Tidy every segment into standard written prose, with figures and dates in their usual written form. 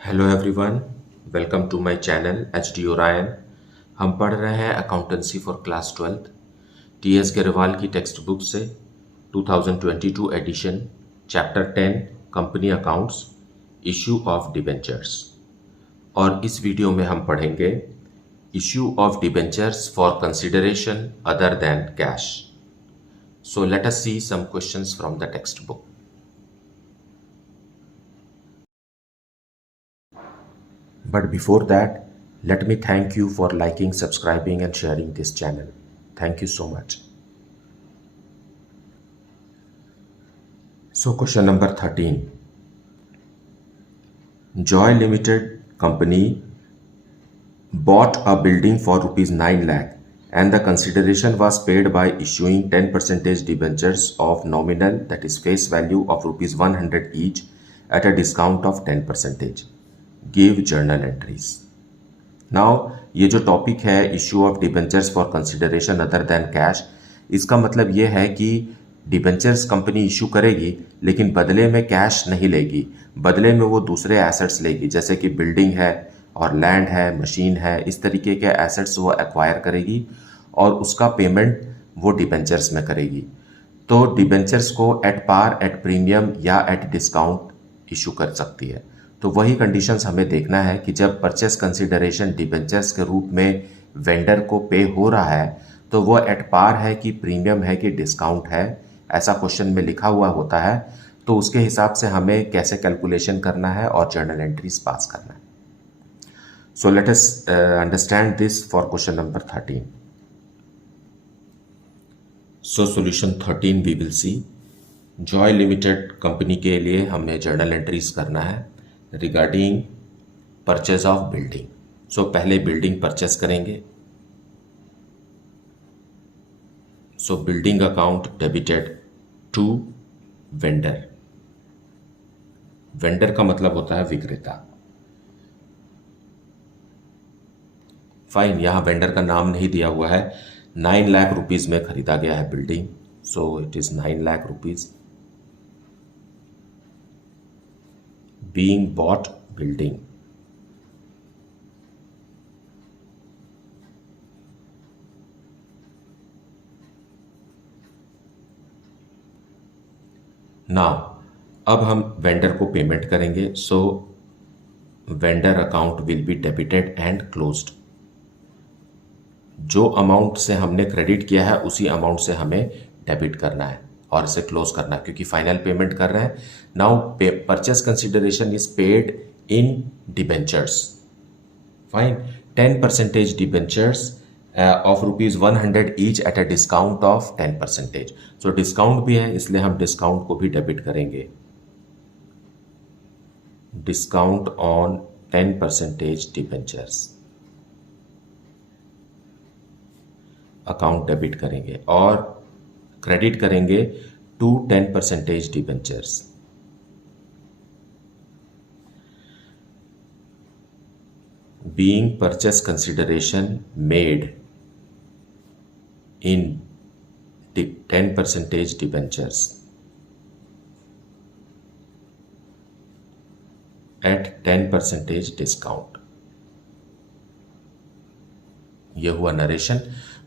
Hello everyone, welcome to my channel H D Orion. हम पढ़ रहे हैं accountancy for class 12 T S Grewal की टेक्स्ट बुक से 2022 edition chapter 10 company accounts issue of debentures. और इस वीडियो में हम पढ़ेंगे issue of debentures for consideration other than cash. So let us see some questions from the text book. But before that, let me thank you for liking, subscribing and sharing this channel. Thank you so much. So question number 13. Joy Limited company bought a building for rupees 9 lakh and the consideration was paid by issuing 10% debentures of nominal, that is face value of rupees 100 each at a discount of 10%. Give journal entries. Now ये जो topic है issue of debentures for consideration other than cash, इसका मतलब ये है कि debentures company issue करेगी लेकिन बदले में कैश नहीं लेगी, बदले में वो दूसरे एसेट्स लेगी, जैसे कि बिल्डिंग है और लैंड है, मशीन है, इस तरीके के एसेट्स वो एक्वायर करेगी और उसका पेमेंट वो डिबेंचर्स में करेगी। तो डिबेंचर्स को एट पार, एट प्रीमियम या एट डिस्काउंट इशू कर सकती है। तो वही कंडीशंस हमें देखना है कि जब परचेस कंसिडरेशन डिबेंचर्स के रूप में वेंडर को पे हो रहा है तो वो एट पार है कि प्रीमियम है कि डिस्काउंट है, ऐसा क्वेश्चन में लिखा हुआ होता है। तो उसके हिसाब से हमें कैसे कैलकुलेशन करना है और जर्नल एंट्रीज पास करना है। So let us understand this for question number 13। So solution 13 we will see. Joy limited company के लिए हमें जर्नल एंट्रीज करना है regarding purchase of building. So पहले बिल्डिंग परचेस करेंगे। So building account debited to vendor. Vendor का मतलब होता है विक्रेता। फाइन, यहां वेंडर का नाम नहीं दिया हुआ है। 9 लाख रुपीज में खरीदा गया है building, so it is 9 lakh rupees being bought building। Now अब हम वेंडर को पेमेंट करेंगे। So vendor account will be debited and closed. जो अमाउंट से हमने क्रेडिट किया है उसी अमाउंट से हमें डेबिट करना है और इसे क्लोज करना है क्योंकि फाइनल पेमेंट कर रहे हैं। Now purchase consideration is paid in debentures. Fine, 10% debentures of rupees 100 each at a discount of 10%। So discount भी है इसलिए हम डिस्काउंट को भी डेबिट करेंगे। Discount on 10% debentures account debit करेंगे और क्रेडिट करेंगे to 10% debentures. Being purchase consideration made in 10% debentures at 10% discount. यह हुआ narration.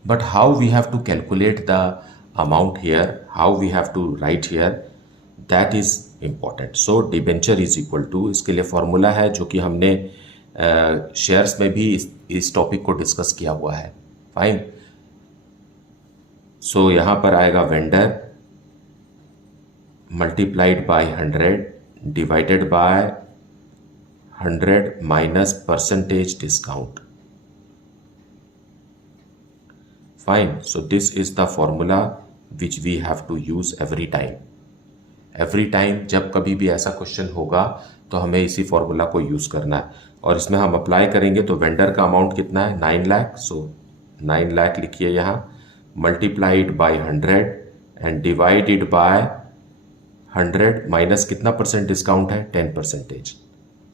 But how we have to calculate the amount here, how we have to write here, that is important। so debenture is equal to, इसके लिए formula है जो कि हमने shares में भी इस टॉपिक को डिस्कस किया हुआ है। फाइन, सो यहां पर आएगा vendor multiplied by 100 divided by 100 minus percentage discount. Fine, so this is the formula which we have to use every time. Every time जब कभी भी ऐसा क्वेश्चन होगा तो हमें इसी फॉर्मूला को यूज करना है और इसमें हम अप्लाई करेंगे। तो वेंडर का अमाउंट कितना है? 9 लाख। सो 9 लाख लिखिए यहाँ, multiplied by 100 and divided by 100 minus कितना परसेंट डिस्काउंट है? 10%।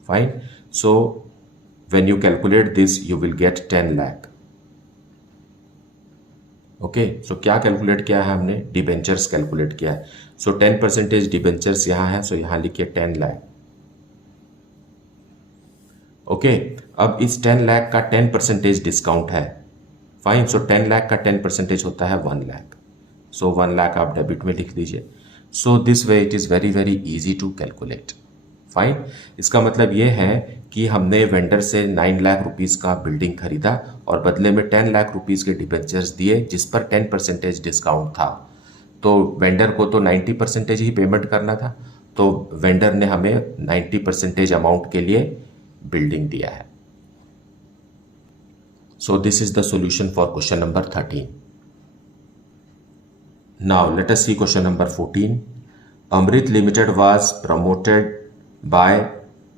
Fine, so when you calculate this you will get 10 lakh. Okay, so क्या कैलकुलेट किया है हमने? डिबेंचर्स कैलकुलेट किया है। सो 10% डिबेंचर्स यहाँ है, सो यहाँ लिखिए 10 लाख। ओके, अब इस 10 लाख का 10% डिस्काउंट है। फाइन, सो 10 लाख का 10% होता है 1 लाख। सो 1 लाख आप डेबिट में लिख दीजिए। So this way it is very very easy to calculate. Fine, इसका मतलब ये है कि हमने वेंडर से 9 लाख रुपीज़ का बिल्डिंग खरीदा और बदले में 10 लाख रुपीज़ के डिबेंचर्स दिए जिस पर 10% डिस्काउंट था। तो वेंडर को तो 90% ही पेमेंट करना था, तो वेंडर ने हमें 90% अमाउंट के लिए बिल्डिंग दिया है। So this is the solution for question number 13. Now let us see question number 14. Amrit Limited was promoted by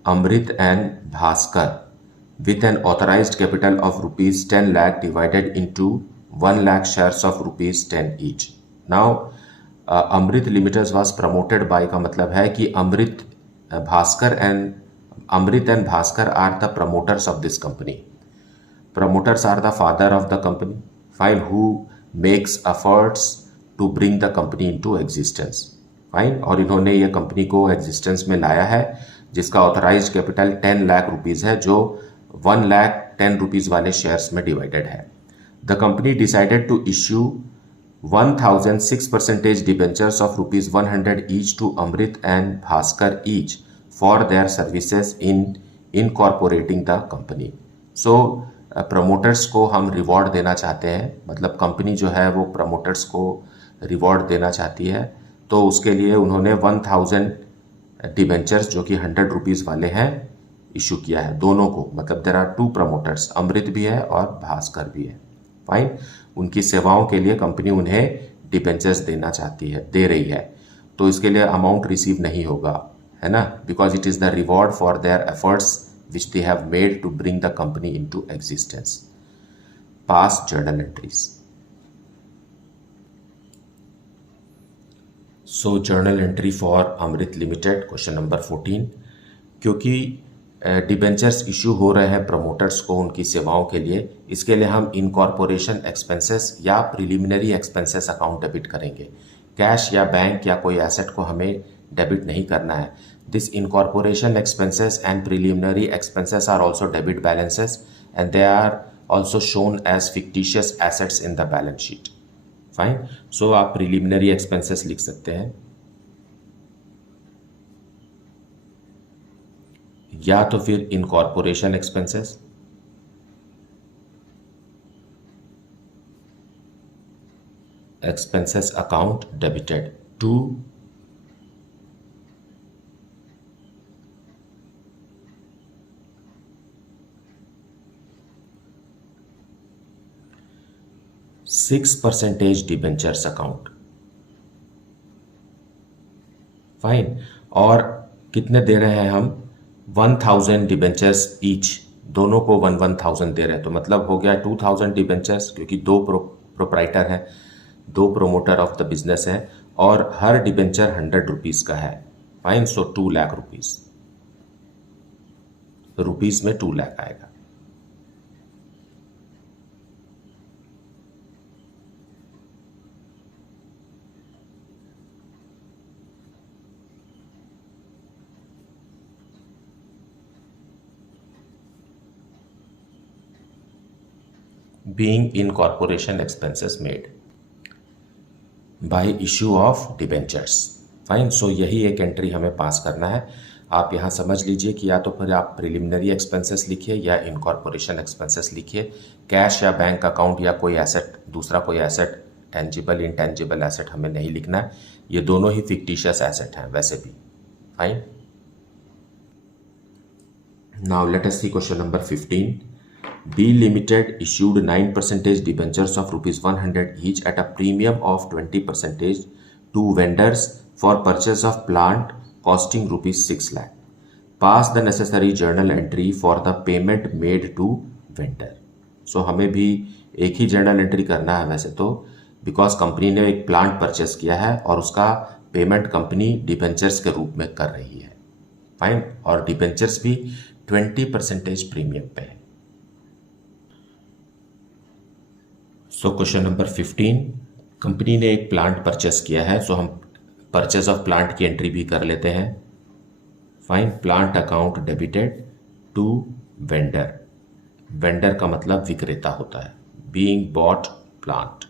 Amrit and Bhaskar with an authorized capital of rupees 10 lakh divided into 1 lakh shares of rupees 10 each. Now Amrit Limited was promoted by का मतलब है कि Amrit and Bhaskar are the promoters of this company. Promoters are the father of the company, fine, who makes efforts to bring the company into existence. Fine, और इन्होंने ये company को existence में लाया है जिसका ऑथराइज्ड कैपिटल 10 लाख रुपीज़ है जो 1 लाख 10 रुपीज़ वाले शेयर्स में डिवाइडेड है। The company decided to issue 1006% debentures of rupees 100 each to Amrit and Bhaskar each for their services in incorporating the company. So promoters को हम रिवॉर्ड देना चाहते हैं, मतलब कंपनी जो है वो प्रमोटर्स को रिवॉर्ड देना चाहती है, तो उसके लिए उन्होंने 1000 डिबेंचर्स जो कि 100 रुपीज़ वाले हैं इशू किया है दोनों को। मतलब देयर आर 2 प्रमोटर्स, अमृत भी है और भास्कर भी है। फाइन, उनकी सेवाओं के लिए कंपनी उन्हें डिबेंचर्स देना चाहती है, दे रही है, तो इसके लिए अमाउंट रिसीव नहीं होगा, है ना, because it is the reward for their efforts which they have made to bring the company into existence. Past journal entries. So journal entry for Amrit Limited, question number 14. क्योंकि debentures issue हो रहे हैं promoters को उनकी सेवाओं के लिए, इसके लिए हम इनकॉर्पोरेशन एक्सपेंसेस या प्रिलिमिनरी एक्सपेंसेस अकाउंट डेबिट करेंगे। कैश या बैंक या कोई एसेट को हमें डेबिट नहीं करना है। This incorporation expenses and preliminary expenses are also debit balances and they are also shown as fictitious assets in the balance sheet. Fine. So आप preliminary expenses लिख सकते हैं या तो फिर incorporation expenses account debited to %6 debentures account. Fine, और कितने दे रहे हैं हम? 1000 डिबेंचर्स ईच, दोनों को 1000 दे रहे हैं, तो मतलब हो गया 2000 डिबेंचर्स, क्योंकि 2 प्रोप्राइटर हैं, 2 प्रोमोटर ऑफ द बिजनेस है और हर डिबेंचर 100 रुपीज़ का है। फाइन, सो 2 लाख रुपीज़, रुपीज़ में 2 लाख आएगा। being incorporation expenses made by issue of debentures. Fine, so यही एक एंट्री हमें पास करना है। आप यहाँ समझ लीजिए कि या तो फिर आप प्रिलिमिनरी एक्सपेंसेस लिखिए या इनकॉर्पोरेशन एक्सपेंसेस लिखिए। कैश या बैंक अकाउंट या कोई एसेट, दूसरा कोई एसेट, टेंजिबल इनटेंजिबल एसेट हमें नहीं लिखना है, ये दोनों ही फिक्टिशियस एसेट हैं वैसे भी। Fine, now let us see question number 15. B Limited issued 9% debentures of rupees 100 each at a premium of 20% to vendors for purchase of plant costing rupees 6 lakh. Pass the necessary journal entry for the payment made to vendor. So हमें भी एक ही journal entry करना है वैसे तो, because company ने एक plant purchase किया है और उसका पेमेंट कंपनी डिबेंचर्स के रूप में कर रही है। फाइन, और डिबेंचर्स भी 20% प्रीमियम पे है। सो क्वेश्चन नंबर 15, कंपनी ने एक प्लांट परचेस किया है, सो हम परचेस ऑफ प्लांट की एंट्री भी कर लेते हैं। Fine, plant account debited to vendor, vendor का मतलब विक्रेता होता है, बीइंग बॉट प्लांट।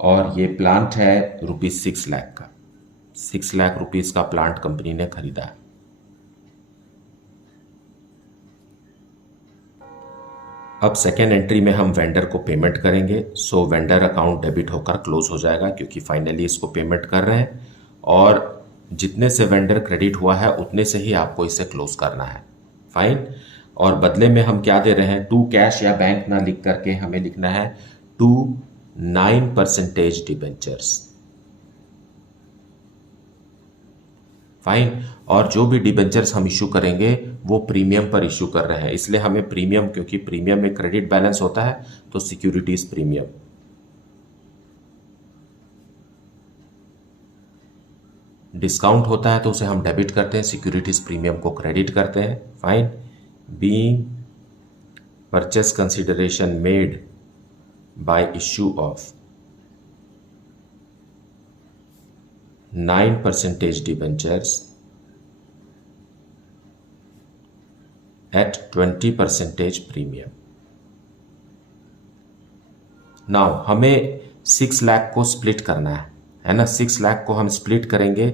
और ये प्लांट है ₹6 लाख का, 6 लाख रुपीज का प्लांट कंपनी ने खरीदा है। अब सेकेंड एंट्री में हम वेंडर को पेमेंट करेंगे। सो वेंडर अकाउंट डेबिट होकर क्लोज हो जाएगा क्योंकि फाइनली इसको पेमेंट कर रहे हैं और जितने से वेंडर क्रेडिट हुआ है उतने से ही आपको इसे क्लोज करना है। फाइन। और बदले में हम क्या दे रहे हैं, टू कैश या बैंक ना लिख करके हमें लिखना है टू 9% डिबेंचर्स। फाइन। और जो भी डिबेंचर्स हम इशू करेंगे वो प्रीमियम पर इशू कर रहे हैं, इसलिए हमें प्रीमियम, क्योंकि प्रीमियम में क्रेडिट बैलेंस होता है तो सिक्योरिटीज प्रीमियम। डिस्काउंट होता है तो उसे हम डेबिट करते हैं, सिक्योरिटीज प्रीमियम को क्रेडिट करते हैं। Fine. Being purchase consideration made by issue of 9% debentures at 20% premium। Now हमें 6 लाख को स्प्लिट करना है ना। 6 लाख को हम स्प्लिट करेंगे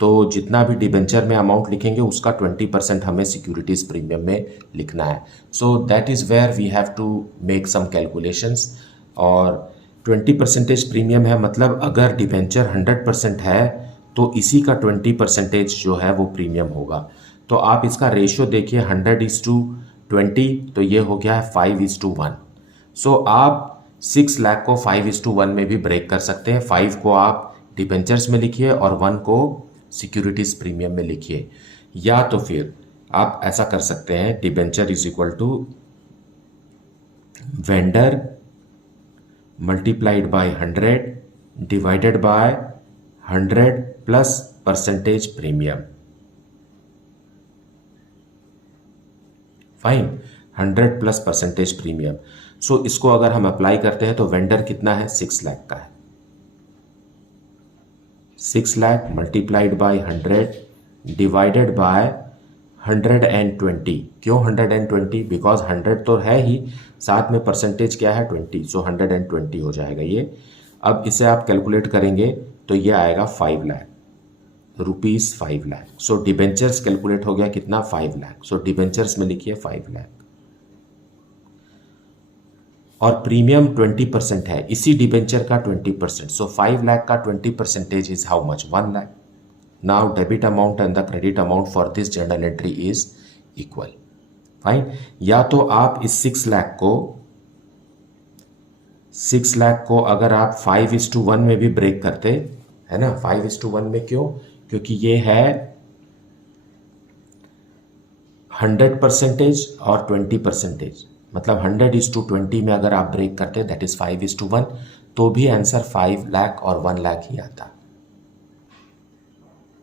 तो जितना भी डिबेंचर में अमाउंट लिखेंगे उसका 20% हमें सिक्योरिटीज प्रीमियम में लिखना है। So that is where we have to make some calculations. और 20% प्रीमियम है, मतलब अगर डिबेंचर 100% है तो इसी का 20% जो है वो प्रीमियम होगा। तो आप इसका रेशियो देखिए, 100:20, तो ये हो गया है 5:1। सो आप 6 लाख को 5:1 में भी ब्रेक कर सकते हैं। 5 को आप डिबेंचर्स में लिखिए और 1 को सिक्योरिटीज प्रीमियम में लिखिए, या तो फिर आप ऐसा कर सकते हैं, debenture is equal to vendor multiplied by 100 divided by 100 plus percentage premium. Fine. 100 plus percentage premium. So इसको अगर हम अप्लाई करते हैं तो वेंडर कितना है, 6 लाख का है। 6 lakh multiplied by 100 divided bye 120। क्यों 120? बिकॉज 100 तो है ही, साथ में परसेंटेज क्या है, 20, सो 120 हो जाएगा ये। अब इसे आप कैलकुलेट करेंगे तो ये आएगा 5 लाख रुपीज, 5 लाख। सो डिबेंचर्स कैलकुलेट हो गया कितना, 5 लाख। सो डिबेंचर्स में लिखिए 5 लाख और प्रीमियम 20% है, इसी डिबेंचर का 20%। सो 5 लाख का 20% is how much, 1 lakh. Now debit amount and the credit amount for this journal entry is equal. Fine. या तो आप इस 6 लाख को अगर आप 5:1 में भी ब्रेक करते है ना, 5:1 में क्यों, क्योंकि ये है 100% और 20%, मतलब 100:20 में अगर आप ब्रेक करते दैट इज 5:1, तो भी आंसर 5 लाख और 1 लाख ही आता।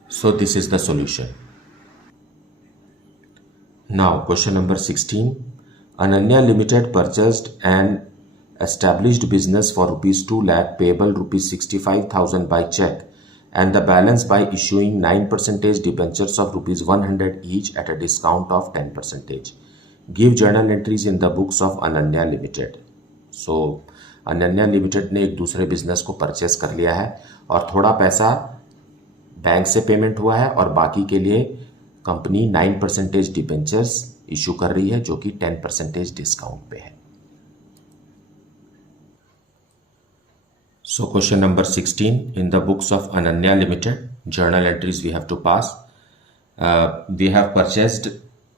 So this is the solution. Now question number 16, Ananya limited purchased an established business for ₹2 lakh payable ₹65,000 by check and the balance by issuing 9% debentures of ₹100 each at a discount of 10%. Give journal entries in the books of Ananya Limited. So Ananya Limited ने एक दूसरे business को purchase कर लिया है और थोड़ा पैसा बैंक से पेमेंट हुआ है और बाकी के लिए कंपनी 9% डिबेंचर्स इशू कर रही है जो कि 10% डिस्काउंट पे है। So question number 16, in the books of Ananya Limited, journal entries we have to pass. We have purchased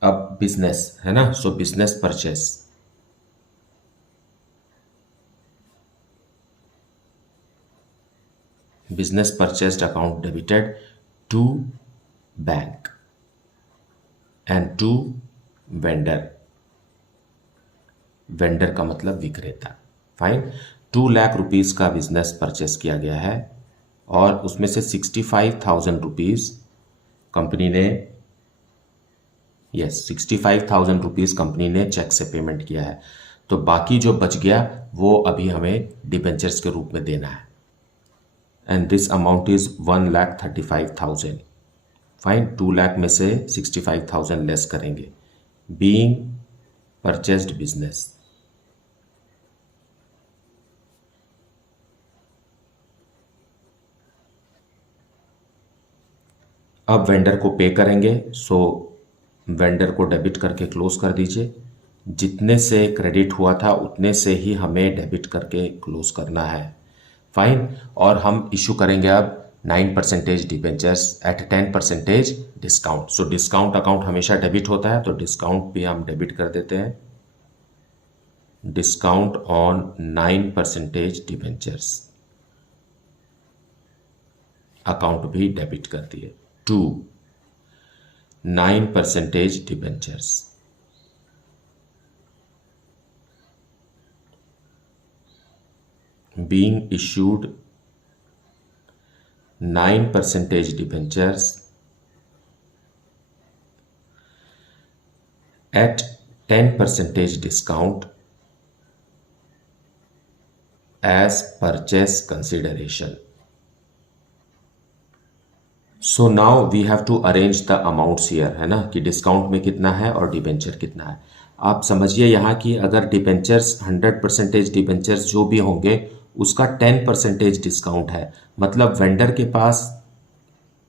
a business, है ना, so business purchase. Business purchased account debited to bank and to vendor. Vendor का मतलब विक्रेता। Fine. 2 lakh rupees का business purchase किया गया है और उसमें से 65,000 रुपीज कंपनी ने, 65,000 रुपीज कंपनी ने चेक से पेमेंट किया है। तो बाकी जो बच गया वो अभी हमें डिबेंचर्स के रूप में देना and this amount is 1,35,000. Fine, 2 lakh में से 65,000 लेस करेंगे. Being purchased business. अब वेंडर को पे करेंगे, सो वेंडर को डेबिट करके क्लोज कर दीजिए. जितने से क्रेडिट हुआ था उतने से ही हमें डेबिट करके क्लोज करना है. फाइन. और हम इशू करेंगे अब 9% debentures at 10% discount. So discount account हमेशा डेबिट होता है, तो डिस्काउंट भी हम डेबिट कर देते हैं. डिस्काउंट ऑन 9% डिबेंचर्स अकाउंट भी डेबिट कर दिए. To 9% debentures. being issued 9% debentures at 10% discount as purchase consideration. So now we have to arrange the amounts here, है ना, कि डिस्काउंट में कितना है और डिबेंचर कितना है. आप समझिए यहाँ कि अगर डिबेंचर्स 100% डिबेंचर्स जो भी होंगे उसका 10% डिस्काउंट है, मतलब वेंडर के पास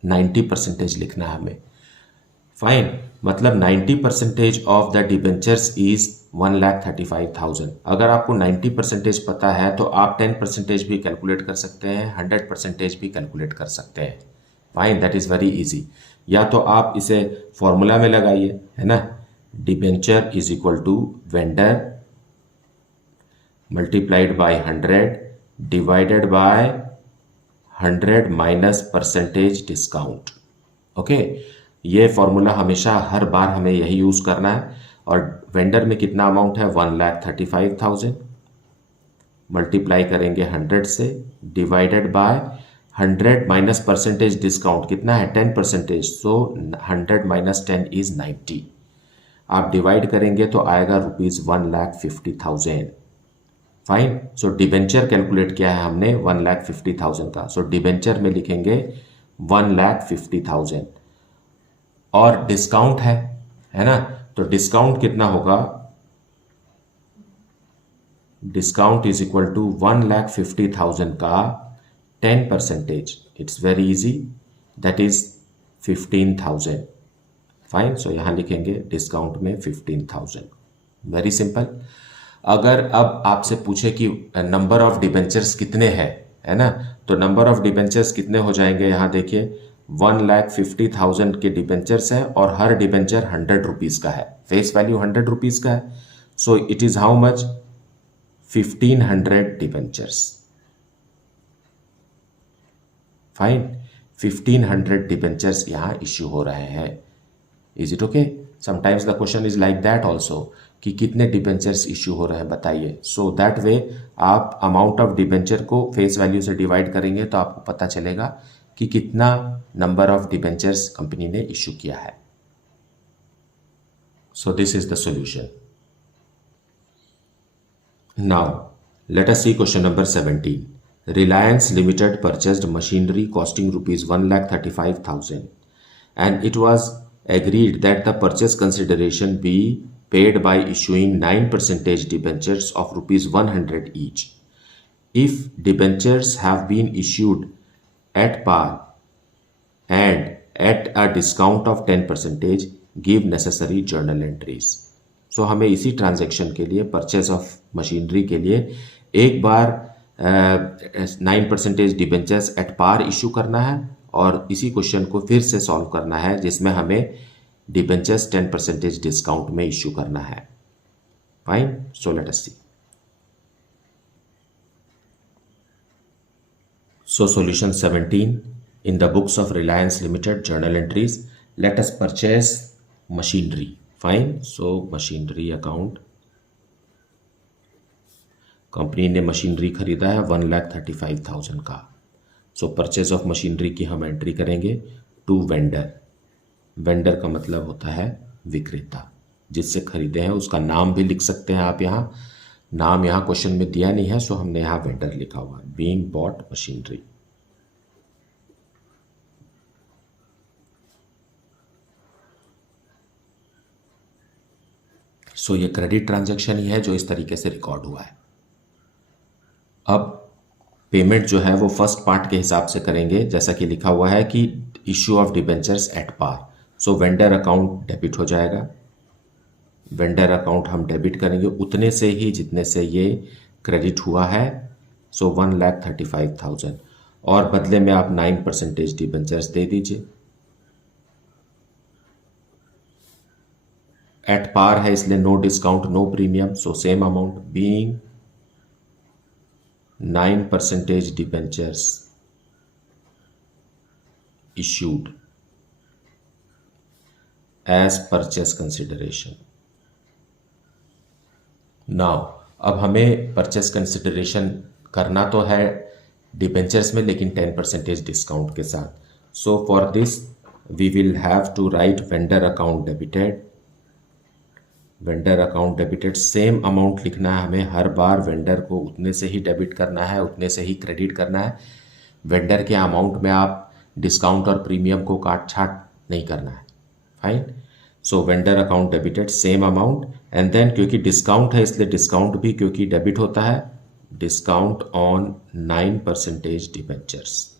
90% लिखना है हमें. फाइन. मतलब 90% ऑफ द डिबेंचर्स इज 1,35,000. अगर आपको 90% पता है तो आप 10% भी कैलकुलेट कर सकते हैं, 100% भी कैलकुलेट कर सकते हैं. Fine, that is very easy. या तो आप इसे फॉर्मूला में लगाइए, है ना. Debenture is equal to vendor multiplied by 100 divided by 100 minus percentage discount. Okay, ये फॉर्मूला हमेशा हर बार हमें यही यूज करना है. और वेंडर में कितना अमाउंट है, 1,35,000 मल्टीप्लाई करेंगे 100 से divided by 100 minus percentage discount कितना है, 10%. सो 100 माइनस 10 इज 90. आप डिवाइड करेंगे तो आएगा ₹1,50,000. फाइन. सो डिबेंचर कैलकुलेट किया है हमने 1,50,000 का. सो डिबेंचर में लिखेंगे 1,50,000 और डिस्काउंट है ना. तो डिस्काउंट कितना होगा, डिस्काउंट इज इक्वल टू 1,50,000 का 10%. It's very easy, that is 15,000. Fine. So यहां लिखेंगे डिस्काउंट में 15,000. Very simple. अगर अब आपसे पूछे कि नंबर ऑफ डिबेंचर्स कितने हैं, है ना, तो नंबर ऑफ डिबेंचर्स कितने हो जाएंगे, यहां देखिए 1,50,000 के डिबेंचर्स हैं और हर डिबेंचर 100 रुपीज का है, फेस वैल्यू 100 रुपीज का है. सो it is how much, 1,500 debentures. Fine. 1,500 debentures यहां इश्यू हो रहे हैं. Is it okay? Sometimes the question is like that also, कि कितने डिबेंचर्स इश्यू हो रहे हैं बताइए. सो दैट वे आप अमाउंट ऑफ डिबेंचर को फेस वैल्यू से डिवाइड करेंगे तो आपको पता चलेगा कि कितना नंबर ऑफ डिबेंचर्स कंपनी ने इश्यू किया है. So this is the solution. Now let us see question number 17. Reliance Limited purchased machinery costing rupees 1,35,000 and it was agreed that the purchase consideration be paid by issuing 9% debentures of rupees 100 each. If debentures have been issued at par and at a discount of 10%, give necessary journal entries. So हमें इसी transaction के लिए, purchase of machinery के लिए, एक बार 9% debentures at par issue करना है और इसी क्वेश्चन को फिर से सॉल्व करना है जिसमें हमें डिबेंचर्स 10% डिस्काउंट में इशू करना है. Fine. So let us see. So solution 17. In the books of Reliance limited journal entries, let us purchase machinery. Fine. So machinery account, company ने मशीनरी खरीदा है 1,35,000 का. सो परचेज ऑफ मशीनरी की हम entry करेंगे टू वेंडर. वेंडर का मतलब होता है विक्रेता, जिससे खरीदे हैं उसका नाम भी लिख सकते हैं आप. यहाँ नाम यहाँ क्वेश्चन में दिया नहीं है, सो हमने यहाँ वेंडर लिखा हुआ है. Being bot machinery. सो ये क्रेडिट ट्रांजैक्शन ही है जो इस तरीके से रिकॉर्ड हुआ है। अब पेमेंट जो है वो फर्स्ट पार्ट के हिसाब से करेंगे, जैसा कि लिखा हुआ है कि issue of debentures at par. So vendor account debit हो जाएगा, वेंडर अकाउंट हम डेबिट करेंगे उतने से ही जितने से ये क्रेडिट हुआ है, सो 1,35,000, और बदले में आप 9% डिबेंचर्स दे दीजिए। एट पार है इसलिए no discount no premium, so same amount being 9% debentures issued as purchase consideration. Now, अब हमें परचेस कंसिडरेशन करना तो है डिबेंचर्स में, लेकिन 10% डिस्काउंट के साथ। So for this we will have to write vendor account debited, vendor account debited, same amount लिखना है हमें, हर बार वेंडर को उतने से ही डेबिट करना है, उतने से ही क्रेडिट करना है। वेंडर के अमाउंट में आप डिस्काउंट और प्रीमियम को काट छाट नहीं करना है। Fine, so vendor account debited same amount, and then क्योंकि डिस्काउंट है इसलिए डिस्काउंट भी क्योंकि डेबिट होता है, discount on 9% debentures,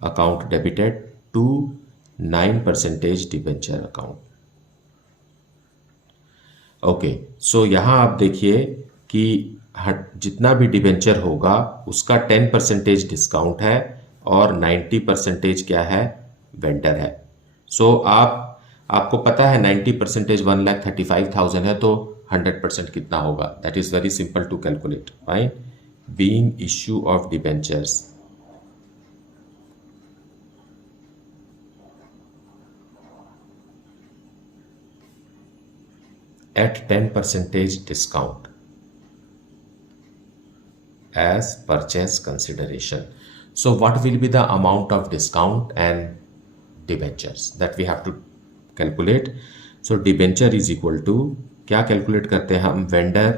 account debited to 9% debenture account. Okay, so यहां आप देखिए कि जितना भी डिबेंचर होगा उसका 10% डिस्काउंट है और 90% क्या है, वेंडर है। सो आपको पता है 90% 1,35,000 है, तो 100% कितना होगा, that is very simple to calculate. Fine, being issue of debentures at 10% discount as purchase consideration. So what will be the amount of discount and debentures that we have to calculate? So debenture is equal to, क्या calculate करते हैं हम, vendor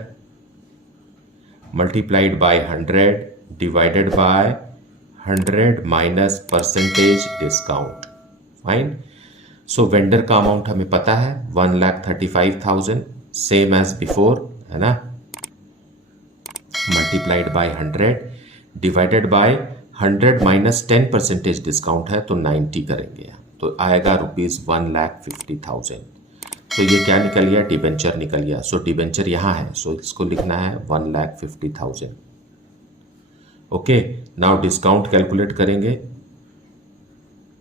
multiplied by 100 divided by 100 minus percentage discount. Fine, so vendor का amount हमें पता है 1,35,000, same as before, है ना, multiplied by 100 divided by 100 minus 10% discount है तो 90 करेंगे, तो आएगा ₹1,50,000। तो ये क्या निकल गया, डिबेंचर निकल गया। सो डिबेंचर यहाँ है, सो इसको लिखना है 1,50,000। ओके, नाउ डिस्काउंट कैलकुलेट करेंगे,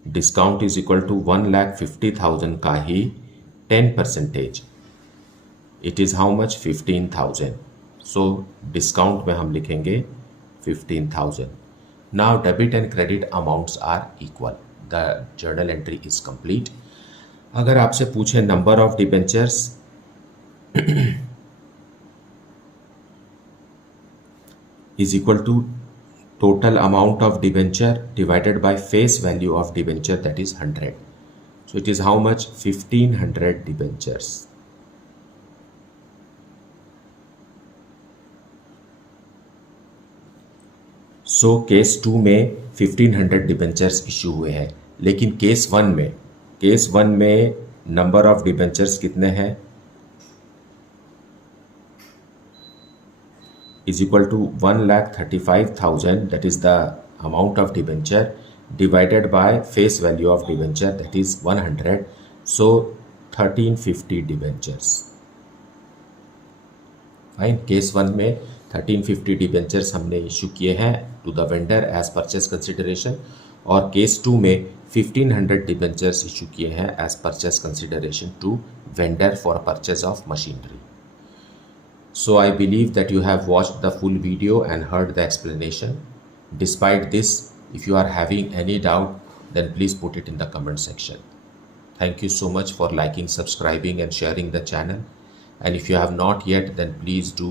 डिस्काउंट इज इक्वल टू 1,50,000 का ही 10%, it is how much, 15,000। So discount में हम लिखेंगे 15,000। Now debit and credit amounts are equal, the journal entry is complete. अगर आपसे पूछे number of debentures, is equal to total amount of debenture divided by face value of debenture, that is 100. So it is how much, 1,500 debentures. So case 2 में 1,500 debentures issue हुए हैं, लेकिन case 1 में number of debentures कितने हैं, is equal to 1,35,000, that is the amount of debenture, divided by face value of debenture, that is 100, so 1,350 debentures. फाइन, case 1 में 1,350 debentures हमने इशू किए हैं to the vendor as purchase consideration, और case 2 में 1,500 debentures issue किए हैं as purchase consideration to vendor for purchase of machinery. So I believe that you have watched the full video and heard the explanation. Despite this, if you are having any doubt, then please put it in the comment section. Thank you so much for liking, subscribing and sharing the channel. And if you have not yet, then please do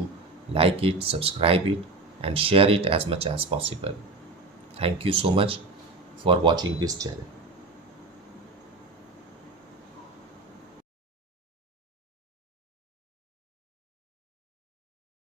like it, subscribe it and share it as much as possible. Thank you so much for watching this channel.